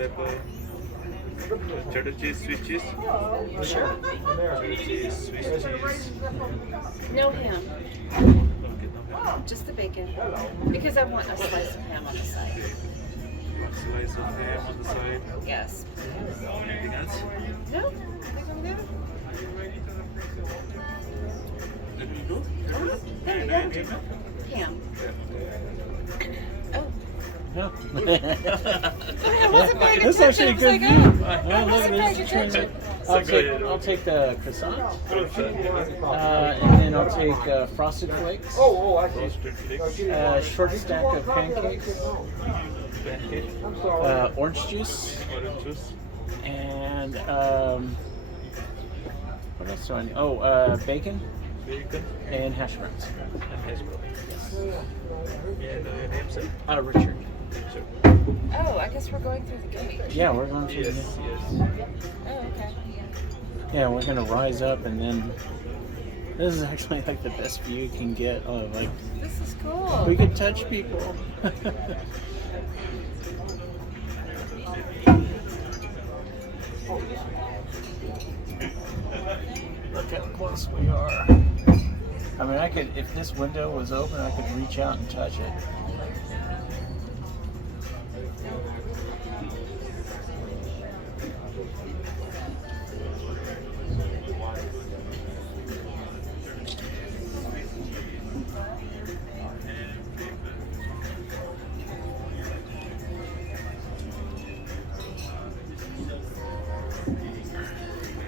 pepper, cheddar cheese, Swiss cheese. Sure. Cheddar cheese, Swiss cheese. No ham. Okay, no ham. Just the bacon. Because I want a slice of ham on the side. One slice of ham on the side. Yes. Anything else? No? I think I'm good. That will do. There you And go. Ham. Oh. No. I wasn't paying That's attention. actually a I was good like, view. oh, I Well, look wasn't at paying this attention. I'll take the croissant, Croissant. and then I'll take frosted flakes, Roasted flakes. short stack of pancakes, Pancake. orange juice, Orange juice. and what else do I need? Bacon Bacon. and hash browns. And hash browns. And your name, sir? Richard. Sure. Oh, I guess we're going through the gate. Yeah, we're going to. Yes, yes. Oh, okay. Yeah, we're gonna rise up, and then this is actually like the best view you can get. Like This is cool. we could touch people. Look how close we are. I mean, I could, if this window was open, I could reach out and touch it.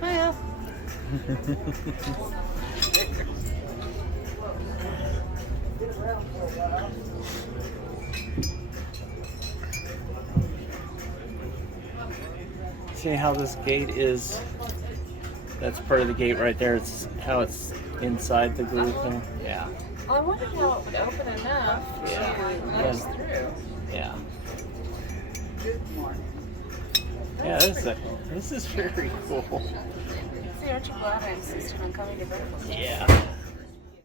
Well, See how this gate is? That's part of the gate right there. It's how it's inside the groove there. Yeah. I wonder how it would open enough to let us through. Yeah. Yeah, this is very cool. See, aren't you glad I insisted on coming to Berkeley? Yeah.